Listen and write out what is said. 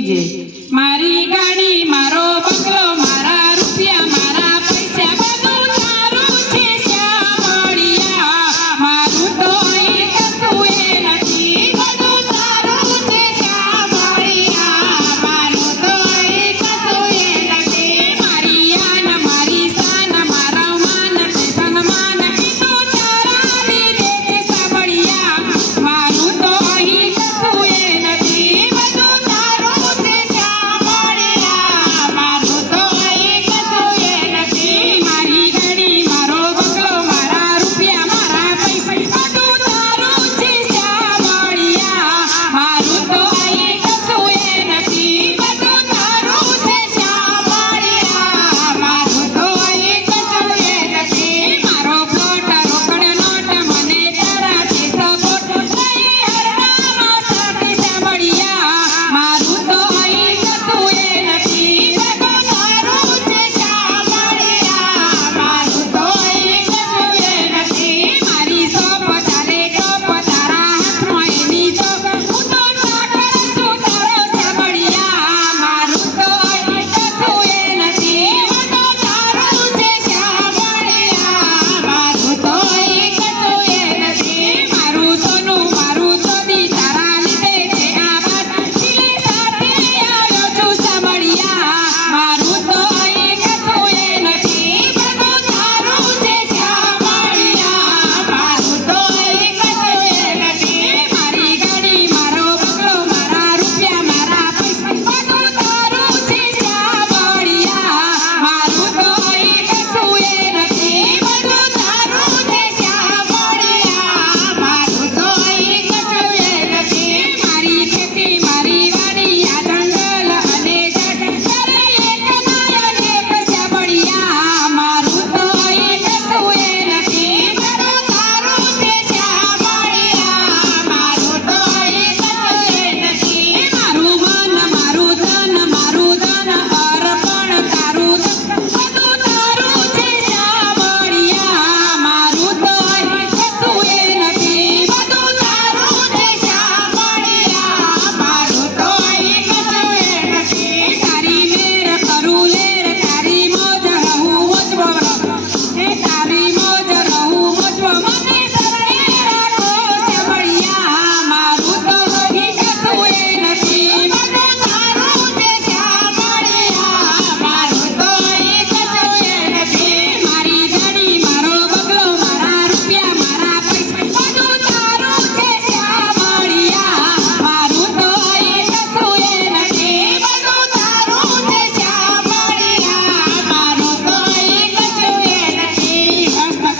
видеть.